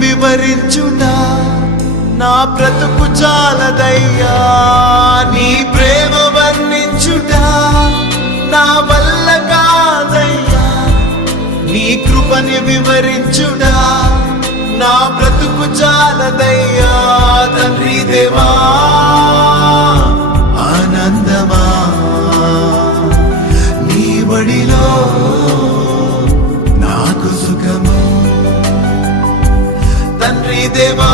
వివరించుట నా బ్రతుకు చాలదయ్యా. నీ ప్రేమ వర్ణించుట నా వల్ల కాదయ్యా. నీ కృపని వివరించుట నా బ్రతుకు చాలదయ్యా. తండ్రి దేవా ఆనందమా నీ బడిలో నాకు సుఖము. తండ్రి దేవా